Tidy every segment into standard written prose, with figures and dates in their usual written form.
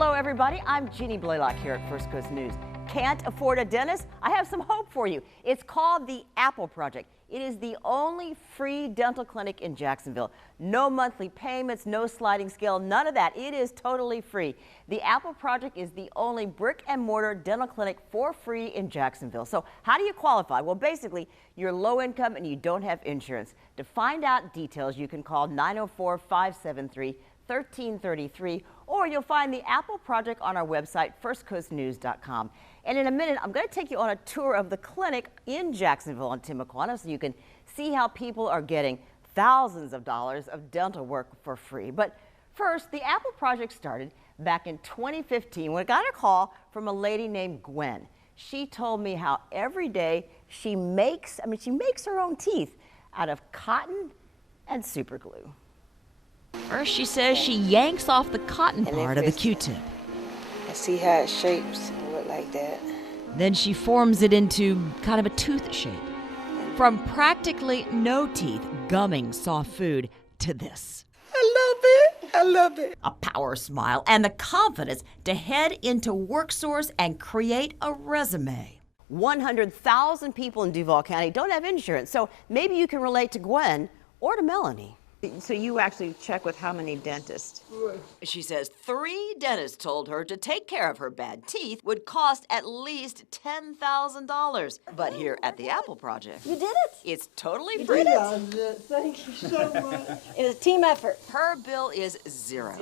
Hello everybody, I'm Jeannie Blaylock here at First Coast News. Can't afford a dentist? I have some hope for you. It's called the Apple Project. It is the only free dental clinic in Jacksonville. No monthly payments, no sliding scale, none of that. It is totally free. The Apple Project is the only brick and mortar dental clinic for free in Jacksonville. So how do you qualify? Well, basically, you're low income and you don't have insurance. To find out details, you can call 904-573-1333, or you'll find the Apple Project on our website, firstcoastnews.com. And in a minute, I'm going to take you on a tour of the clinic in Jacksonville on Timuquana so you can see how people are getting thousands of dollars of dental work for free. But first, the Apple Project started back in 2015 when I got a call from a lady named Gwen. She told me how every day she makes her own teeth out of cotton and super glue. First, she says she yanks off the cotton part of the Q-tip. I see how it shapes and look like that. Then she forms it into kind of a tooth shape. From practically no teeth gumming soft food to this. I love it. I love it. A power smile and the confidence to head into WorkSource and create a resume. 100,000 people in Duval County don't have insurance, so maybe you can relate to Gwen or to Melanie. So you actually check with how many dentists? She says 3 dentists told her to take care of her bad teeth would cost at least $10,000. But here at the Apple Project, You did it. it's totally free. Thank you so much. It was a team effort. Her bill is zero.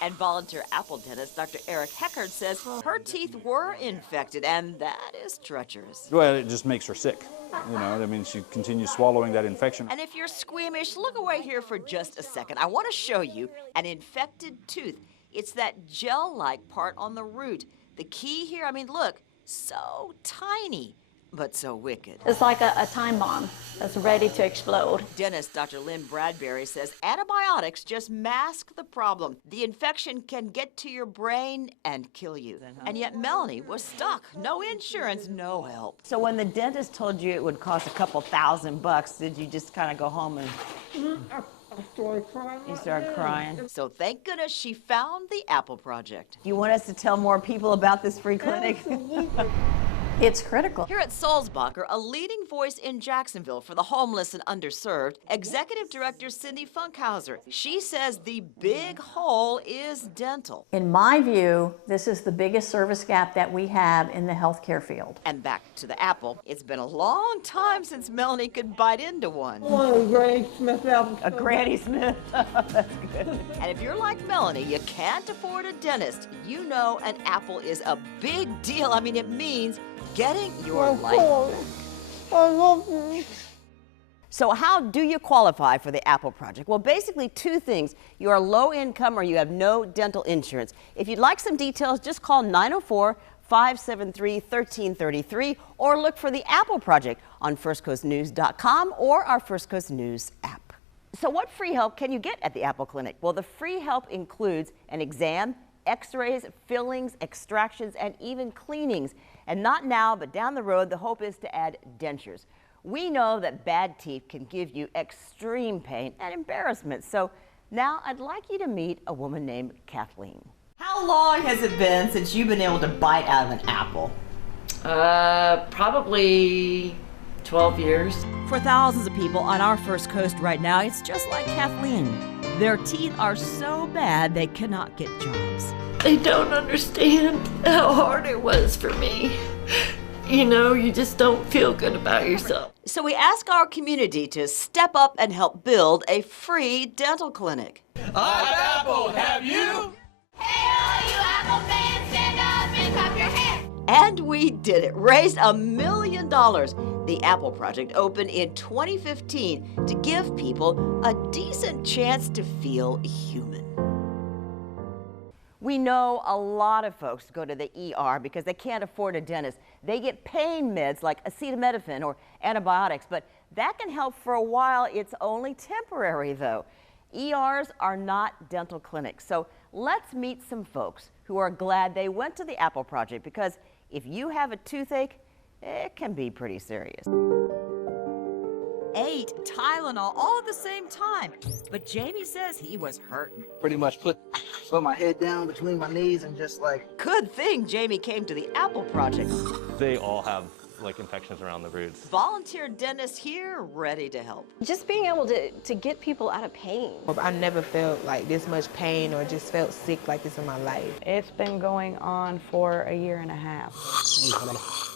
And volunteer Apple dentist Dr. Eric Heckard says her teeth were infected, and that is treacherous. Well, it just makes her sick. You know, I mean, she continues swallowing that infection. And if you're squeamish, look away here for just a second. I want to show you an infected tooth. It's that gel-like part on the root. The key here, I mean, look, so tiny, but so wicked. It's like a time bomb that's ready to explode. Dentist Dr. Lynn Bradbury says antibiotics just mask the problem. The infection can get to your brain and kill you. And yet Melanie was stuck. No insurance, no help. So when the dentist told you it would cost a couple $1,000, did you just kind of go home and I started crying. you start crying? So thank goodness she found the Apple Project. Do you want us to tell more people about this free clinic? It's critical. Here at Sulzbacher, a leading voice in Jacksonville for the homeless and underserved, Executive Director Cindy Funkhauser. She says the big hole is dental. In my view, this is the biggest service gap that we have in the healthcare field. And back to the Apple. It's been a long time since Melanie could bite into one. One of Granny Smith albums. A Granny Smith. That's good. And if you're like Melanie, you can't afford a dentist. You know an Apple is a big deal. I mean, it means getting your life back. I love you. So how do you qualify for the Apple Project? Well, basically 2 things. You are low income or you have no dental insurance. If you'd like some details, just call 904-573-1333 or look for the Apple Project on firstcoastnews.com or our First Coast News app. So what free help can you get at the Apple Clinic? Well, the free help includes an exam, x-rays, fillings, extractions, and even cleanings. And not now, but down the road, the hope is to add dentures. We know that bad teeth can give you extreme pain and embarrassment. So now I'd like you to meet a woman named Kathleen. How long has it been since you've been able to bite out of an apple? Probably 12 years. For thousands of people on our First Coast right now, it's just like Kathleen. Their teeth are so bad they cannot get jobs. They don't understand how hard it was for me. You know, you just don't feel good about yourself. So we ask our community to step up and help build a free dental clinic. I'm Apple, have you? Hey, all you Apple fans, stand up and clap your hands. And we did it, raised $1 million. The Apple Project opened in 2015 to give people a decent chance to feel human. We know a lot of folks go to the ER because they can't afford a dentist. They get pain meds like acetaminophen or antibiotics, but that can help for a while. It's only temporary though. ERs are not dental clinics. So let's meet some folks who are glad they went to the Apple Project, because if you have a toothache, it can be pretty serious. 8 Tylenol all at the same time. But Jamie says he was hurting. Pretty much put my head down between my knees and just like. Good thing Jamie came to the Apple Project. They all have like infections around the roots. Volunteer dentist here, ready to help. Just being able to get people out of pain. I never felt like this much pain or just felt sick like this in my life. It's been going on for a year and a half.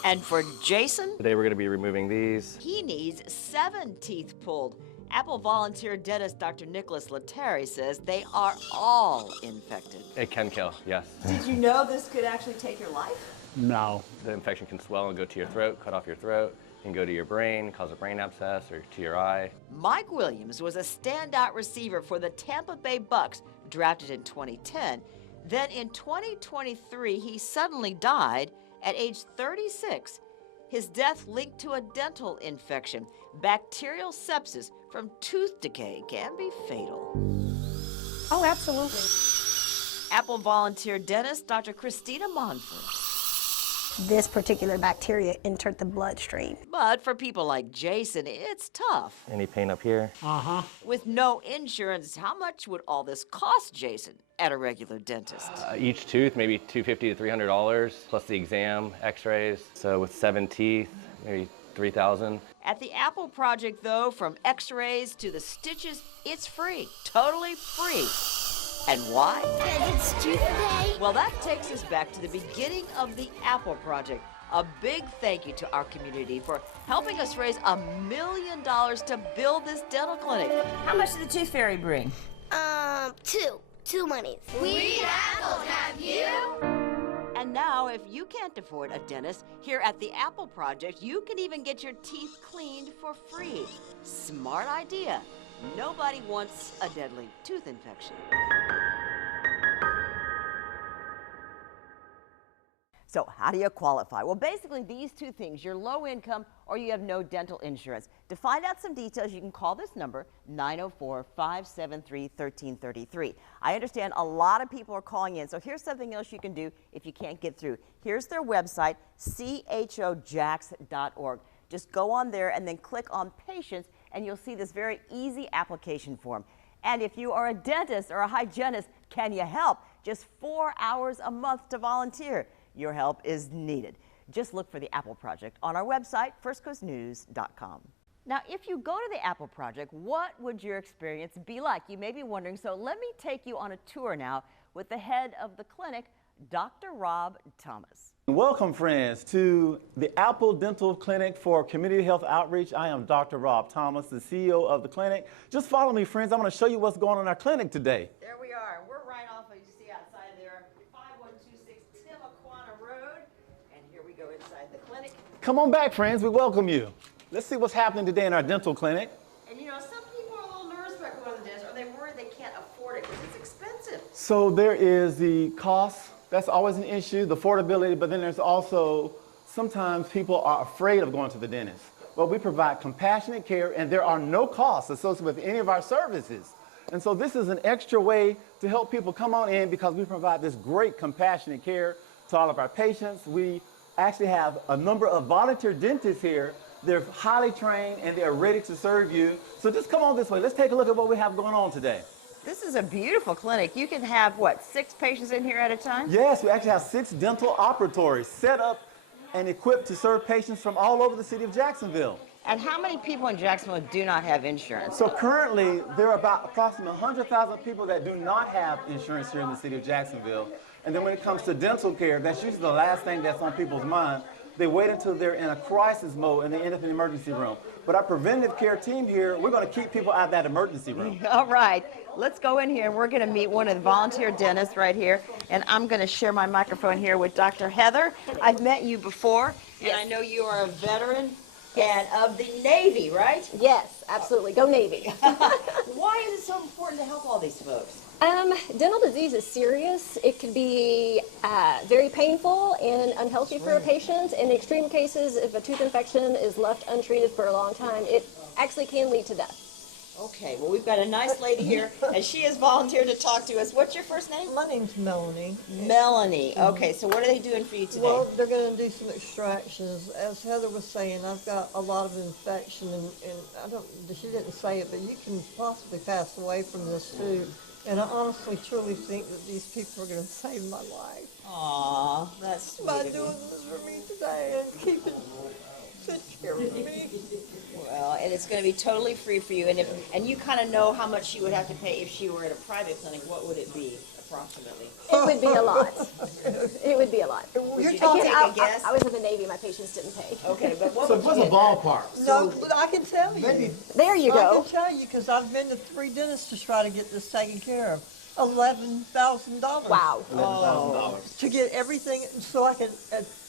And for Jason, Today we're going to be removing these. he needs 7 teeth pulled. Apple volunteer dentist Dr. Nicholas Letary says they are all infected. It can kill, yes. Did you know this could actually take your life? No. The infection can swell and go to your throat, cut off your throat, and go to your brain, cause a brain abscess, or to your eye. Mike Williams was a standout receiver for the Tampa Bay Bucks, drafted in 2010. Then in 2023, he suddenly died at age 36. His death linked to a dental infection. Bacterial sepsis from tooth decay can be fatal. Oh, absolutely. Apple volunteer dentist Dr. Christina Monfort. This particular bacteria entered the bloodstream. But for people like Jason, it's tough. Any pain up here? With no insurance, how much would all this cost Jason at a regular dentist? Each tooth, maybe $250 to $300, plus the exam, x-rays. So with 7 teeth, maybe $3,000. At the Apple Project, though, from x-rays to the stitches, it's free. Totally free. And why? It's Tooth Day. Well, that takes us back to the beginning of the Apple Project. A big thank you to our community for helping us raise $1 million to build this dental clinic. How much did the Tooth Fairy bring? Two monies. We apples have you. And now, if you can't afford a dentist, here at the Apple Project, you can even get your teeth cleaned for free. Smart idea. Nobody wants a deadly tooth infection. So how do you qualify? Well, basically these two things, you're low income or you have no dental insurance. To find out some details, you can call this number, 904-573-1333. I understand a lot of people are calling in, so here's something else you can do if you can't get through. Here's their website, chojax.org. Just go on there and then click on patients and you'll see this very easy application form. And if you are a dentist or a hygienist, can you help? Just 4 hours a month to volunteer. Your help is needed. Just look for the Apple Project on our website, firstcoastnews.com. Now, if you go to the Apple Project, what would your experience be like? You may be wondering, so let me take you on a tour now with the head of the clinic, Dr. Rob Thomas. Welcome, friends, to the Apple Dental Clinic for Community Health Outreach. I am Dr. Rob Thomas, the CEO of the clinic. Just follow me, friends. I'm going to show you what's going on in our clinic today. There we are. We're right off of, you see outside there, 5126 Timaquana Road. And here we go inside the clinic. Come on back, friends. We welcome you. Let's see what's happening today in our dental clinic. And you know, some people are a little nervous about going to the dentist. Are they worried they can't afford it because it's expensive? So there is the cost. That's always an issue, the affordability, but then there's also sometimes people are afraid of going to the dentist. Well, we provide compassionate care and there are no costs associated with any of our services. And so this is an extra way to help people come on in because we provide this great compassionate care to all of our patients. We actually have a number of volunteer dentists here. They're highly trained and they're ready to serve you. So just come on this way. Let's take a look at what we have going on today. This is a beautiful clinic. You can have, what, 6 patients in here at a time? Yes, we actually have 6 dental operatories set up and equipped to serve patients from all over the city of Jacksonville. And how many people in Jacksonville do not have insurance? So currently, there are about approximately 100,000 people that do not have insurance here in the city of Jacksonville. And then when it comes to dental care, that's usually the last thing that's on people's mind. They wait until they're in a crisis mode and they end up in the emergency room. But our preventive care team here, we're going to keep people out of that emergency room. All right, let's go in here and we're going to meet one of the volunteer dentists right here. And I'm going to share my microphone here with Dr. Heather. I've met you before, and I know you are a veteran and of the Navy, right? Yes, absolutely. Go Navy. Why is it so important to help all these folks? Dental disease is serious. It can be very painful and unhealthy for a patient. In extreme cases, if a tooth infection is left untreated for a long time, it actually can lead to death. Okay, well, we've got a nice lady here, and she has volunteered to talk to us. What's your first name? My name's Melanie. Melanie. Okay, so what are they doing for you today? Well, they're going to do some extractions. As Heather was saying, I've got a lot of infection, and I don't, she didn't say it, but you can possibly pass away from this too. And I honestly, truly think that these people are going to save my life. Aw, that's sweet. By doing this for me today and keeping care of me. Well, and it's going to be totally free for you. And you kind of know how much she would have to pay if she were at a private clinic. What would it be, approximately? It would be a lot. It would be a lot. You're Again, talking a guess? I was in the Navy. My patients didn't pay. Okay, but what So would what's you a get? ballpark? No, but I can tell you. Maybe. There you go. I can tell you because I've been to 3 dentists to try to get this taken care of. $11,000. Wow. $11,000. To get everything so I could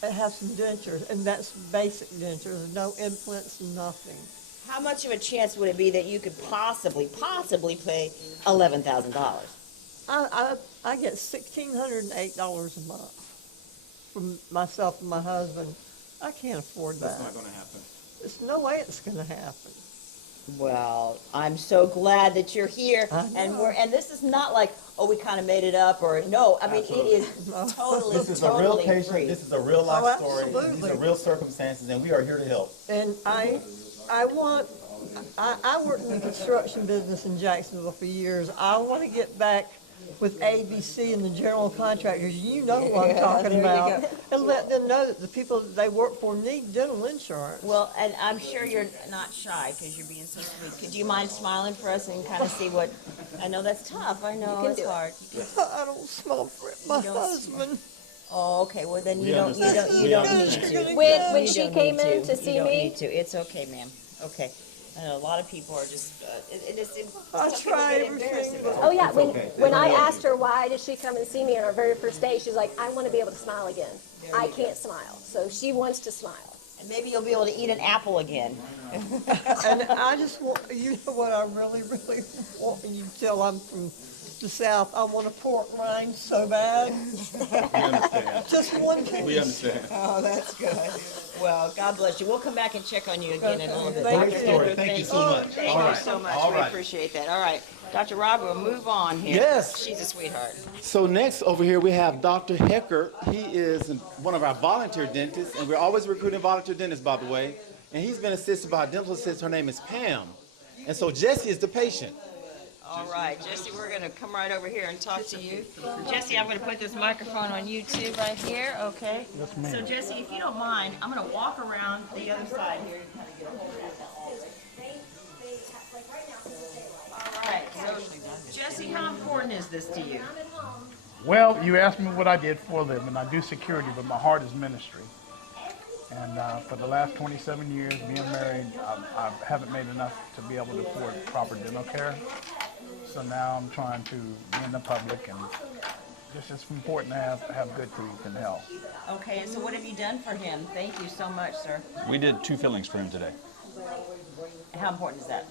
have some dentures, and that's basic dentures, no implants, nothing. How much of a chance would it be that you could possibly pay $11,000? I get $1,608 a month from myself and my husband. I can't afford that. That's not going to happen. There's no way it's going to happen. Well, I'm so glad that you're here, and this is not like, oh, we kind of made it up, or no. I mean, Absolutely. it is totally, This is totally a real patient. free. This is a real life story. Absolutely. These are real circumstances, and we are here to help. And I worked in the construction business in Jacksonville for years. I want to get back with ABC and the general contractors. You know what I'm talking about. And let them know that the people that they work for need dental insurance. Well, and I'm sure you're not shy because you're being so sweet. Could you mind smiling for us and kind of see what? I know that's tough. I know it's hard. I don't smile for my husband. Oh, okay. Well, then you don't need to. When You she don't came need in to see you don't me, need to. It's okay, ma'am. Okay. I know a lot of people are just. I try everything. oh yeah, when I asked her why did she come and see me on our very first day, she's like, I want to be able to smile again. I can't smile, so she wants to smile. And maybe you'll be able to eat an apple again. And I just want, you know what I really, really want, and you can tell I'm from the South, I want a pork rind so bad. We understand. Just one piece. We understand. Oh, that's good. Well, God bless you. We'll come back and check on you again in a little bit. Thank Dr. you. Decker, Thank you so much. Thank All you right. so much. All We right. appreciate that. All right. Dr. Rob, we'll move on here. Yes. She's a sweetheart. So next over here we have Dr. Hecker. He is one of our volunteer dentists, and we're always recruiting volunteer dentists, by the way. And he's been assisted by a dental assistant. Her name is Pam. And so Jessie is the patient. All right, Jesse, we're going to come right over here and talk to you. Jesse, I'm going to put this microphone on you too right here, okay? Yes, ma'am. So, Jesse, if you don't mind, I'm going to walk around the other side here and kind of get over. All right, so, Jesse, how important is this to you? Well, you asked me what I did for a living. I do security, but my heart is ministry. And for the last 27 years, being married, I haven't made enough to be able to afford proper dental care. So now I'm trying to be in the public, and it's important to have good teeth and health. Okay, so what have you done for him? Thank you so much, sir. We did 2 fillings for him today. How important is that?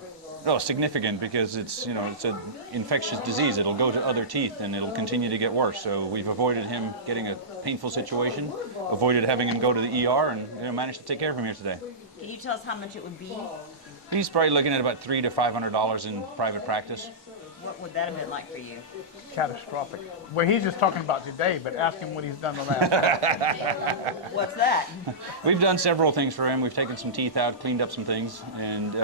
Oh, significant because it's an infectious disease. It'll go to other teeth and it'll continue to get worse. So we've avoided him getting a painful situation, avoided having him go to the ER, and managed to take care of him here today. Can you tell us how much it would be? He's probably looking at about $300 to $500 in private practice. What would that have been like for you? Catastrophic. Well, he's just talking about today, but ask him what he's done the last time. What's that? We've done several things for him. We've taken some teeth out, cleaned up some things, and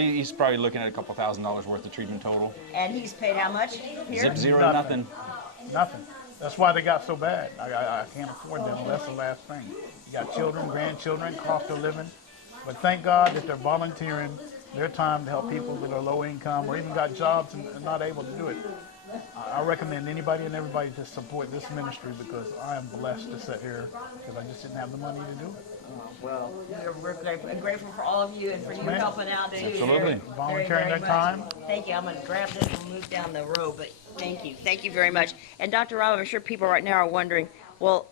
he's probably looking at a couple $1,000s worth of treatment total. And he's paid how much here? Zip zero, nothing. Nothing. That's why they got so bad. I can't afford dental. That's the last thing. You got children, grandchildren, cost of living. But thank God that they're volunteering their time to help people that are low income or even got jobs and not able to do it. I recommend anybody and everybody to support this ministry because I am blessed to sit here because I just didn't have the money to do it. Well, we're grateful for all of you and for you helping out too. Absolutely. Volunteering their time. Thank you. I'm going to grab this and move down the road, but thank you. Thank you very much. And Dr. Rob, I'm sure people right now are wondering, well,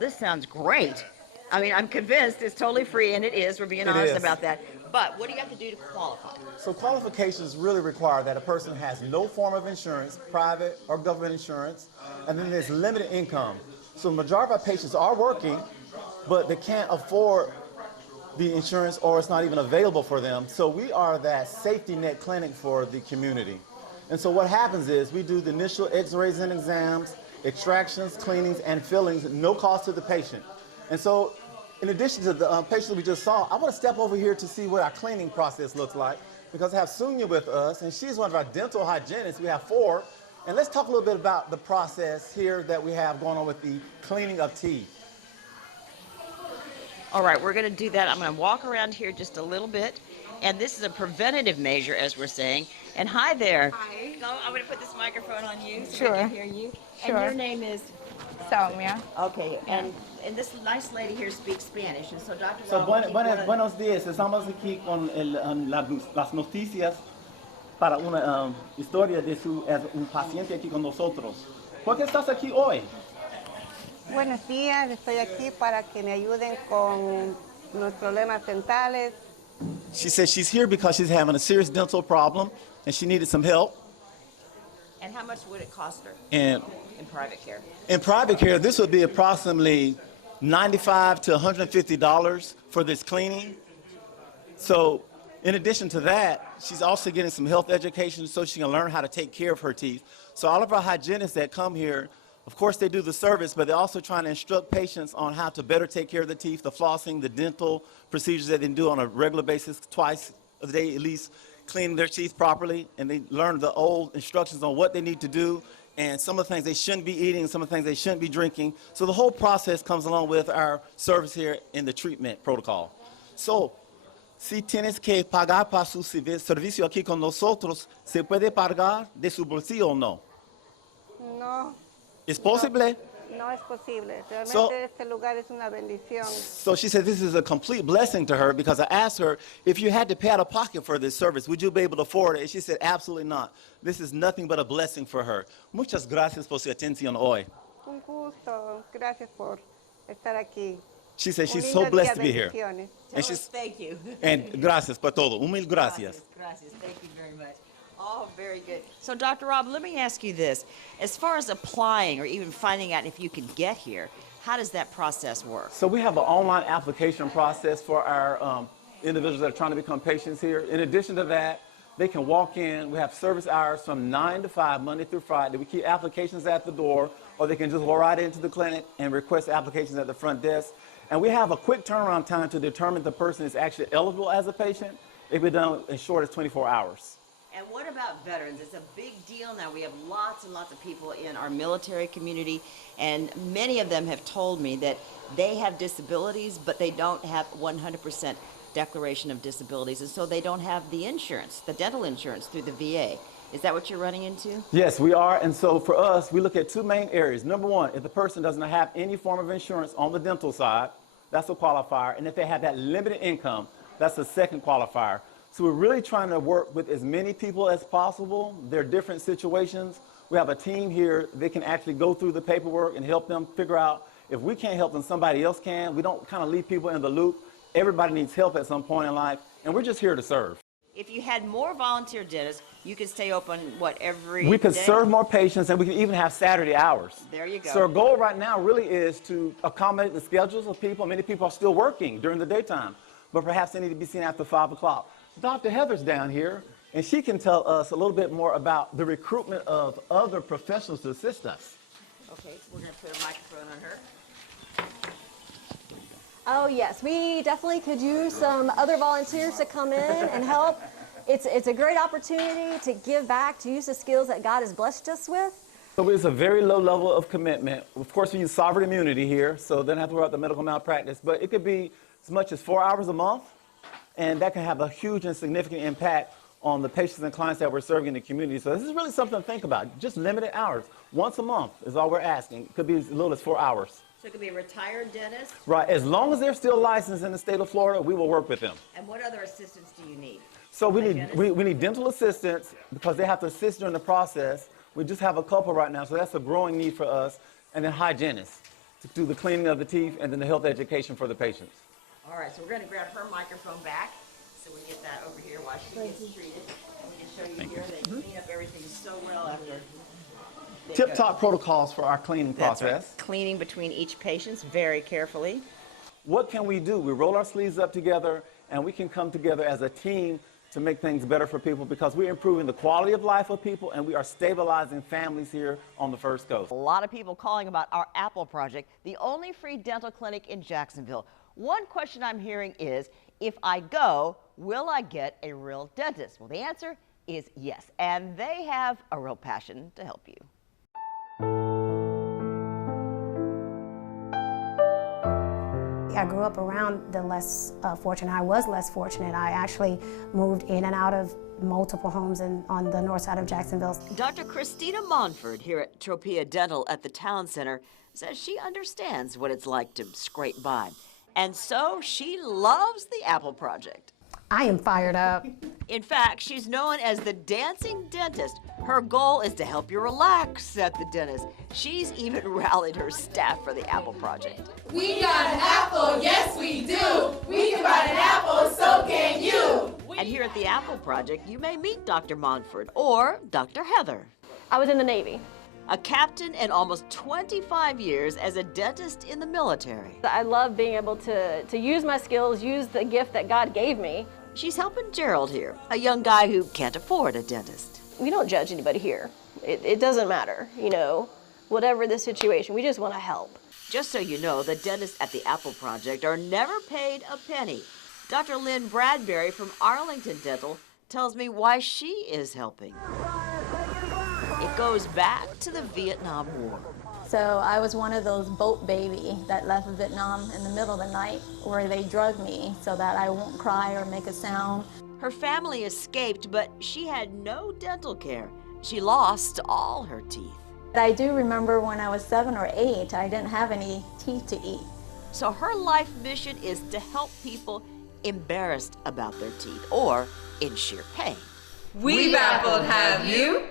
this sounds great. I mean, I'm convinced it's totally free, and it is. We're being honest about that. But what do you have to do to qualify? So qualifications really require that a person has no form of insurance, private or government insurance, and then there's limited income. So the majority of our patients are working, but they can't afford the insurance or it's not even available for them. So we are that safety net clinic for the community. And so what happens is we do the initial x-rays and exams, extractions, cleanings, and fillings, no cost to the patient. And so in addition to the patients we just saw, I want to step over here to see what our cleaning process looks like, because I have Sunya with us, and she's one of our dental hygienists. We have 4. And let's talk a little bit about the process here that we have going on with the cleaning of teeth. All right, we're going to do that. I'm going to walk around here just a little bit. And this is a preventative measure, as we're saying. And hi there. Hi. I'm going to put this microphone on you so Sure. I can hear you. Sure. And your name is? Soumya. Okay, and this nice lady here speaks Spanish. And so Dr. So Rob, buenos días, estamos aquí con las noticias para una historia de un paciente aquí con nosotros. ¿Por qué estás aquí hoy? Buenos días, estoy aquí para que me ayuden con los problemas dentales. She says she's here because she's having a serious dental problem and she needed some help. And how much would it cost her And in private care? in private care, this would be approximately $95 to $150 for this cleaning. So in addition to that, she's also getting some health education so she can learn how to take care of her teeth. So all of our hygienists that come here, of course, they do the service, but they're also trying to instruct patients on how to better take care of the teeth, the flossing, the dental procedures that they do on a regular basis, twice a day at least, cleaning their teeth properly, and they learn the old instructions on what they need to do and some of the things they shouldn't be eating, some of the things they shouldn't be drinking. So the whole process comes along with our service here in the treatment protocol. So, si tienes que pagar para su servicio aquí con nosotros, ¿se puede pagar de su bolsillo o no? No. ¿Es posible? No es posible. Realmente So- este lugar es una bendición. So she said this is a complete blessing to her, because I asked her, if you had to pay out of pocket for this service, would you be able to afford it? And she said, absolutely not. This is nothing but a blessing for her. Muchas gracias por su atención hoy. Un gusto. Gracias por estar aquí. She said she's Un so lindo blessed día, to be here. bendiciones. Tell us thank you. And gracias por todo. Un mil gracias. Gracias. Thank you very much. Oh, very good. So, Dr. Rob, let me ask you this. As far as applying or even finding out if you can get here, how does that process work? So we have an online application process for our individuals that are trying to become patients here. In addition to that, they can walk in. We have service hours from 9 to 5, Monday through Friday. We keep applications at the door, or they can just go right into the clinic and request applications at the front desk. And we have a quick turnaround time to determine if the person is actually eligible as a patient. It can be done as short as 24 hours. And what about veterans? It's a big deal now. We have lots and lots of people in our military community, and many of them have told me that they have disabilities, but they don't have 100% declaration of disabilities, and so they don't have the insurance, the dental insurance through the VA. Is that what you're running into? Yes, we are. And so for us, we look at 2 main areas. Number one, if the person doesn't have any form of insurance on the dental side, that's a qualifier. And if they have that limited income, that's the second qualifier. So we're really trying to work with as many people as possible. There are different situations. We have a team here. They can actually go through the paperwork and help them figure out if we can't help them, somebody else can. We don't kind of leave people in the loop. Everybody needs help at some point in life, and we're just here to serve. If you had more volunteer dentists, you could stay open, what, every We could day? serve more patients, and we can even have Saturday hours. There you go. So our goal right now really is to accommodate the schedules of people. Many people are still working during the daytime, but perhaps they need to be seen after 5 o'clock. Dr. Heather's down here, and she can tell us a little bit more about the recruitment of other professionals to assist us. Okay, we're going to put a microphone on her. Oh yes, we definitely could use some other volunteers to come in and help. It's a great opportunity to give back, to use the skills that God has blessed us with. So it's a very low level of commitment. Of course, we use sovereign immunity here, so they don't have to worry about the medical malpractice, but it could be as much as 4 hours a month, and that can have a huge and significant impact on the patients and clients that we're serving in the community. So this is really something to think about. Just limited hours. Once a month is all we're asking. It could be as little as 4 hours. So it could be a retired dentist. Right. As long as they're still licensed in the state of Florida, we will work with them. And what other assistance do you need? So we need dental assistants because they have to assist during the process. We just have a couple right now, so that's a growing need for us. And then hygienists to do the cleaning of the teeth and then the health education for the patients. All right, so we're going to grab her microphone back so we get that over here while she gets treated. And we can show you here they clean up everything so well after. Tip-top protocols for our cleaning That's process. right. Cleaning between each patient very carefully. what can we do? We roll our sleeves up together, and we can come together as a team to make things better for people, because we're improving the quality of life of people, and we are stabilizing families here on the First Coast. A lot of people calling about our Apple project, the only free dental clinic in Jacksonville. One question I'm hearing is, if I go, will I get a real dentist? Well, the answer is yes, and they have a real passion to help you. I grew up around the less fortunate. I was less fortunate. I actually moved in and out of multiple homes on the north side of Jacksonville. Dr. Christina Monford here at Tropea Dental at the Town Center says she understands what it's like to scrape by. And so she loves the Apple Project. I am fired up. In fact, she's known as the dancing dentist. Her goal is to help you relax at the dentist. She's even rallied her staff for the Apple Project. We got an apple, yes we do. We can ride an apple, so can you. And here at the Apple Project, you may meet Dr. Monford or Dr. Heather. I was in the Navy. A captain and almost 25 years as a dentist in the military. I love being able to use my skills, use the gift that God gave me. She's helping Gerald here, a young guy who can't afford a dentist. We don't judge anybody here. It doesn't matter, you know, whatever the situation, we just want to help. Just so you know, the dentists at the Apple Project are never paid a penny. Dr. Lynn Bradbury from Arlington Dental tells me why she is helping. It goes back to the Vietnam War. So I was one of those boat baby that left Vietnam in the middle of the night where they drugged me so that I won't cry or make a sound. Her family escaped, but she had no dental care. She lost all her teeth. I do remember when I was 7 or 8, I didn't have any teeth to eat. So her life mission is to help people embarrassed about their teeth or in sheer pain. We've appled, have you?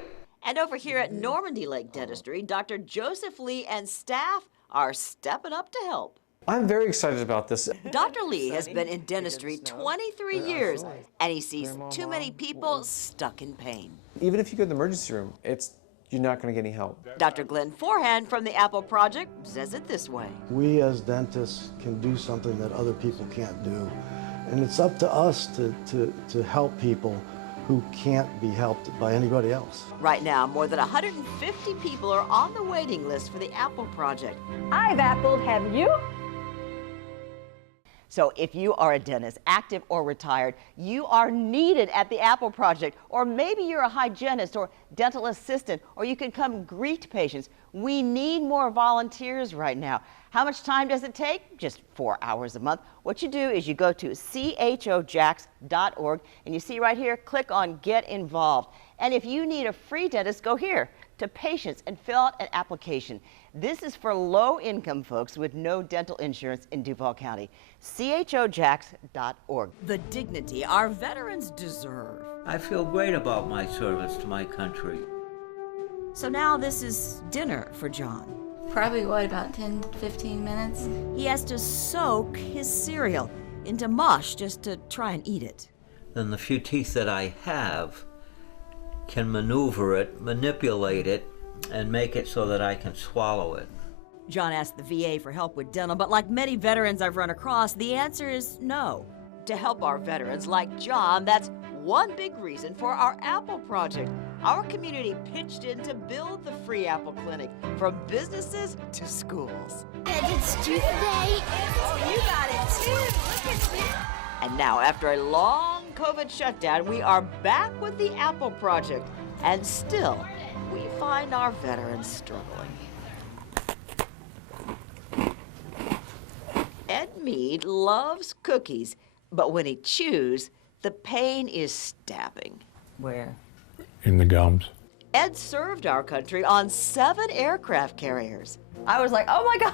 And over here at Normandy Lake Dentistry, Dr. Joseph Lee and staff are stepping up to help. I'm very excited about this. Dr. Lee has been in dentistry 23 years, and he sees too many people stuck in pain. Even if you go to the emergency room, you're not going to get any help. Dr. Glenn Forehand from the Apple Project says it this way. We as dentists can do something that other people can't do. And it's up to us to help people who can't be helped by anybody else. Right now, more than 150 people are on the waiting list for the Apple Project. I've appled, have you? So if you are a dentist, active or retired, you are needed at the Apple Project. Or maybe you're a hygienist or dental assistant, or you can come greet patients. We need more volunteers right now. How much time does it take? Just 4 hours a month. What you do is you go to chojacks.org, and you see right here, click on Get Involved. And if you need a free dentist, go here to Patients and fill out an application. This is for low-income folks with no dental insurance in Duval County. chojacks.org. The dignity our veterans deserve. I feel great about my service to my country. So now this is dinner for John. Probably, what, about 10, 15 minutes? He has to soak his cereal into mush just to try and eat it. Then the few teeth that I have can maneuver it, manipulate it, and make it so that I can swallow it. John asked the VA for help with dental, but like many veterans I've run across, the answer is no. To help our veterans like John, that's one big reason for our Apple Project. Our community pitched in to build the free Apple Clinic, from businesses to schools. It's Tuesday. You got it too. Look at you. And now, after a long COVID shutdown, we are back with the Apple Project. And still, we find our veterans struggling. Ed Mead loves cookies, but when he chews, the pain is stabbing. Where? In the gums. Ed served our country on 7 aircraft carriers. I was like, oh my gosh,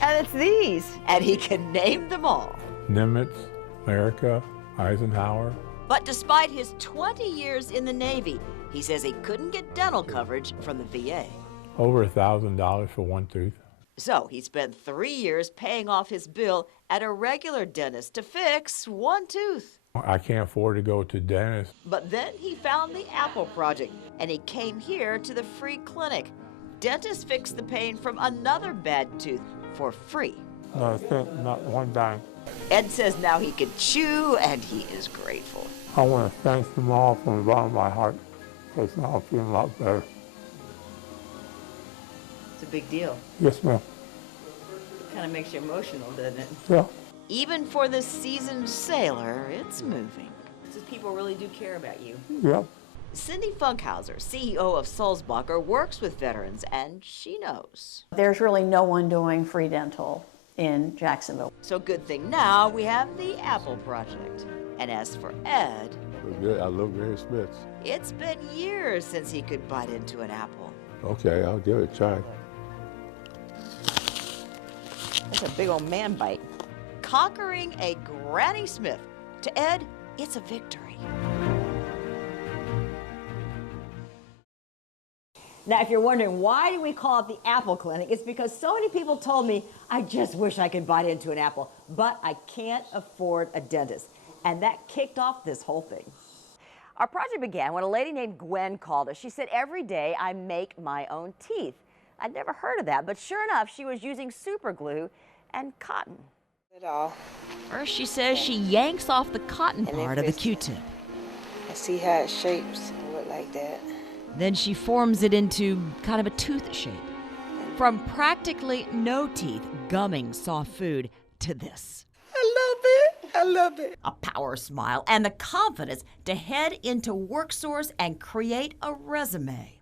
and it's these. And he can name them all. Nimitz, America, Eisenhower. But despite his 20 years in the Navy, he says he couldn't get dental coverage from the VA. Over $1,000 for one tooth. So he spent 3 years paying off his bill at a regular dentist to fix one tooth. I can't afford to go to dentist. But then he found the Apple Project, and he came here to the free clinic. Dentists fix the pain from another bad tooth for free. No, I think not one dime. Ed says now he can chew, and he is grateful. I want to thank them all from the bottom of my heart, because now I'm feeling a lot better. It's a big deal. Yes, ma'am. It kind of makes you emotional, doesn't it? Yeah. Even for the seasoned sailor, it's moving. Because people really do care about you. Yeah. Cindy Funkhauser, CEO of Sulzbacher, works with veterans, and she knows. There's really no one doing free dental in Jacksonville. So good thing now we have the Apple Project. And as for Ed, I love Mary Smith's. it's been years since he could bite into an apple. Okay, I'll give it a try. That's a big old man bite. Conquering a Granny Smith. To Ed, it's a victory. Now, if you're wondering why do we call it the Apple Clinic, it's because so many people told me, I just wish I could bite into an apple, but I can't afford a dentist. And that kicked off this whole thing. Our project began when a lady named Gwen called us. She said, every day I make my own teeth. I'd never heard of that, but sure enough, she was using super glue and cotton. First, she says she yanks off the cotton part of the Q-tip. And see how it shapes, look like that. Then she forms it into kind of a tooth shape. From practically no teeth, gumming soft food, to this. I love it. A power smile and the confidence to head into WorkSource and create a resume.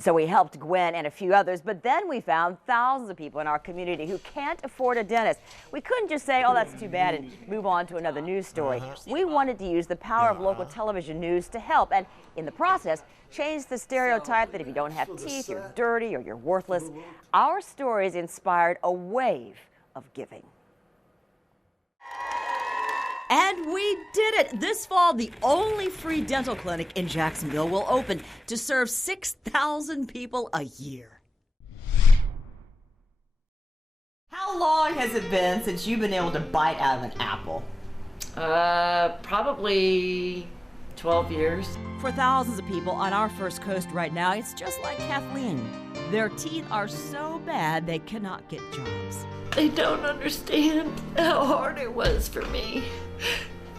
So we helped Gwen and a few others, but then we found thousands of people in our community who can't afford a dentist. We couldn't just say, oh, that's too bad, and move on to another news story. We wanted to use the power of local television news to help, and in the process, change the stereotype that if you don't have teeth, you're dirty or you're worthless. Our stories inspired a wave of giving. And we did it! This fall, the only free dental clinic in Jacksonville will open to serve 6,000 people a year. How long has it been since you've been able to bite out of an apple? Probably 12 years. For thousands of people on our First Coast right now, it's just like Kathleen. Their teeth are so bad they cannot get jobs. They don't understand how hard it was for me.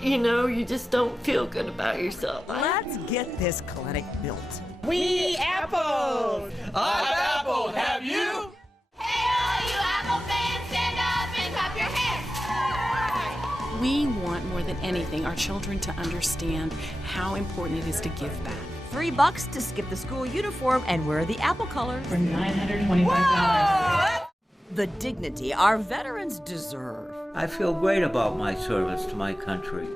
You know, you just don't feel good about yourself. Let's get this clinic built. We apples! I've apple, have you? Hey, all you apple fans, stand up and clap your hands! We want more than anything our children to understand how important it is to give back. $3 to skip the school uniform and wear the apple colors. For $925. The dignity our veterans deserve. I feel great about my service to my country.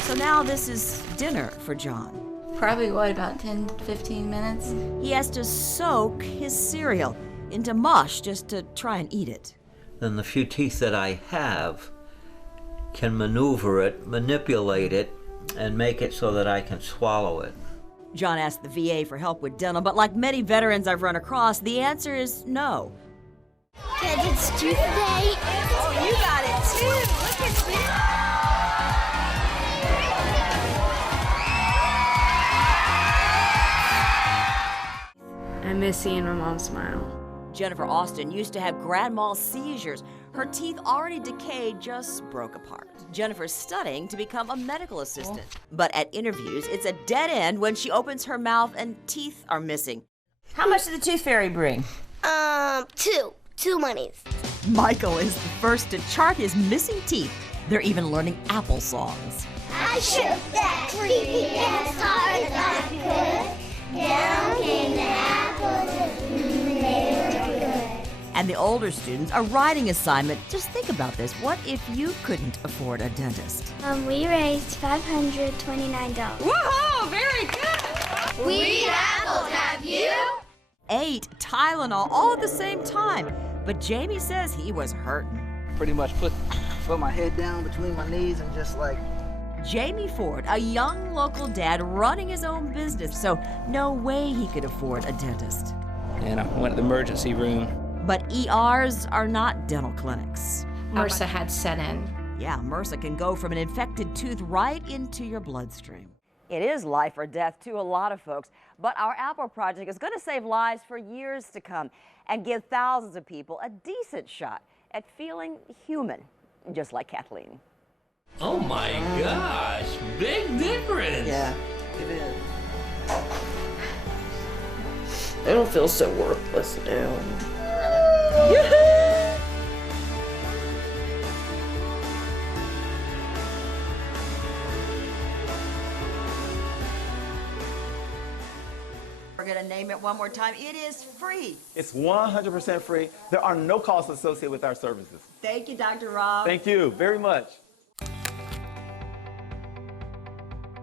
So now this is dinner for John. Probably, what, about 10, 15 minutes? He has to soak his cereal into mush just to try and eat it. Then the few teeth that I have can maneuver it, manipulate it, and make it so that I can swallow it. John asked the VA for help with dental, but like many veterans I've run across, the answer is no. Kids, it's tooth day. Oh, you got it too. Look at I miss seeing my mom smile. Jennifer Austin used to have grand mal seizures. Her teeth, already decayed, just broke apart. Jennifer's studying to become a medical assistant. But at interviews, it's a dead end when she opens her mouth and teeth are missing. How much did the tooth fairy bring? Two monies. Michael is the first to chart his missing teeth. They're even learning apple songs. I shook that tree as hard as I could. Down came the apples and they were good. And the older students, a writing assignment. Just think about this. What if you couldn't afford a dentist? We raised $529. Woohoo! Very good! We apples, have you? 8 Tylenol all at the same time. But Jamie says he was hurting. Pretty much put my head down between my knees and just like... Jamie Ford, a young local dad running his own business, so no way he could afford a dentist. And I went to the emergency room. But ERs are not dental clinics. MRSA had set in. Yeah, MRSA can go from an infected tooth right into your bloodstream. It is life or death to a lot of folks, but our Apple Project is going to save lives for years to come and give thousands of people a decent shot at feeling human, just like Kathleen. Oh my gosh, big difference. Yeah, it is. I don't feel so worthless now. We're going to name it one more time. It is free. It's 100% free. There are no costs associated with our services. Thank you, Dr. Rob. Thank you very much.